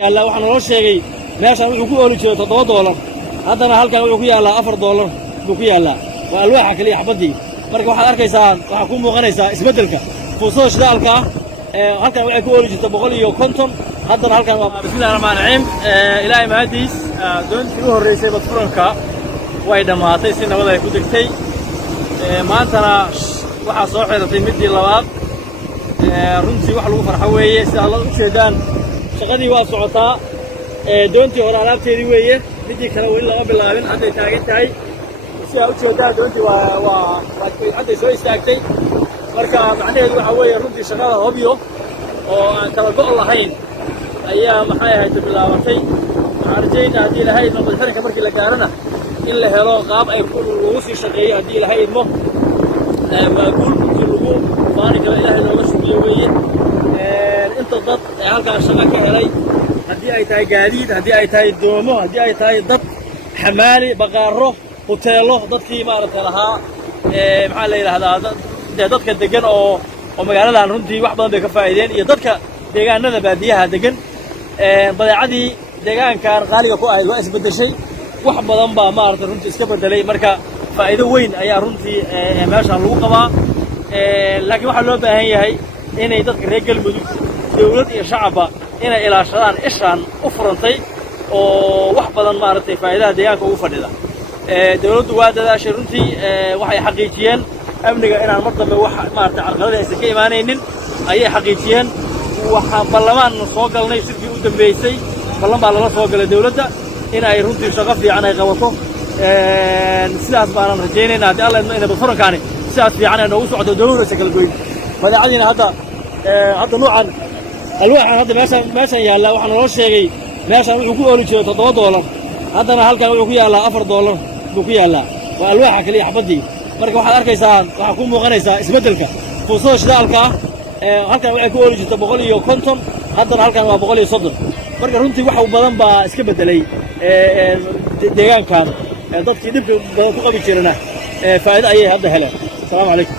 yalla waxaan loo sheegay meeshan wuxuu ku ooli jiray $7 haddana halkan wuxuu ku yaalaa $4 buu ku yaalaa waa alwaaxa kaliya xabadii marka waxaad arkaysaa waxa ku muuqanaysaa isbeddelka fuusada shidaalka halkan waxay ku ooli jirtay 150 haddana halkan waa bismillaahir rahmaanir rahiim ilaahay mahadiis doontii u horeysay badfuranka way dhamaatay si nabad ay ku degtay maantana waxa soo xiratay midii labaad runtii wax lagu farxo weeye sida alla u jeedaan shaqadii waa socotaa doontii hore alaabteedii weeye midii kale weli lama bilaabin hadday taagan tahay si aad u jeedaan doontii waa hadday soo istaagtay marka macnaheedu waxa weeye runtii shaqada hobyo oo aan kala go' lahayn ayaa maxay ahayd bilaabatay waxaan rajaynaa haddii ilaahay idmo badxiranka markii la gaarana in la helo qaab ay lagu sii shaqeeyo haddii ilaahay idmo waa guul runtii lagu faani karo ilaahay looga shugiyo weeye inta dad ee halkaan shaqa ka helay haddii ay tahay gaadiid haddii ay tahay doomo haddii ay tahay dad xamaali baqaaro hoteelo dadkii maaragtay lahaa maxaa la yidhaahdaa dadka degan oo magaaladan runtii wax badan bay ka faa'iideen iyo dadka deegaanada baadiyaha degan badeecadii deegaankan qaaliga ku ahayd waa isbeddeshay wax badan baa maaragtay runtii iska beddelay marka faa'iido weyn ayaa runtii meeshaan lagu qabaa laakiin waxaa loo baahan yahay inay dadka reer galmudug dawlad iyo shacabba inay ilaashadaan ishaan u furantay oo wax badan maaragtay faa'iidaha deegaanka ugu fadhida dawladdu waa dadaashay runtii waxay xaqiijiyeen amniga inaan mar dambe wax maaragtay carqalada aysan ka imaanaynin ayay xaqiijiyeen waxaan ballamaan soo galnay shirkii u dambeysay ballan baa lala soo galay dawladda in ay runtii shaqo fiican ay qabato sidaas baanan rajaynaynaa haddii alla idmo inay badfurankaani sidaas fiican ay noogu socdo dawladaysa kala goyn badeecadiina hadda nuucan alwaaxan hadda meeshan yaalla waxaan loo sheegay meeshan wuxuu ku ooli jiray $7 haddana halkan wuxuu ku yaalaa $4 buu ku yaalaa waa alwaaxa kaliya xabadii marka waxaad arkaysaa waxa ku muuqanaysaa isbeddelka fuusada shidaalka halkan waxay ku ooli jirtay 150 haddana halkan waa 130 marka runtii wax badan baa iska beddelay deegaankan dadkii dhibka badan ku qabi jirana faa'iido ayay hadda heleen. Assalaamu calaykum.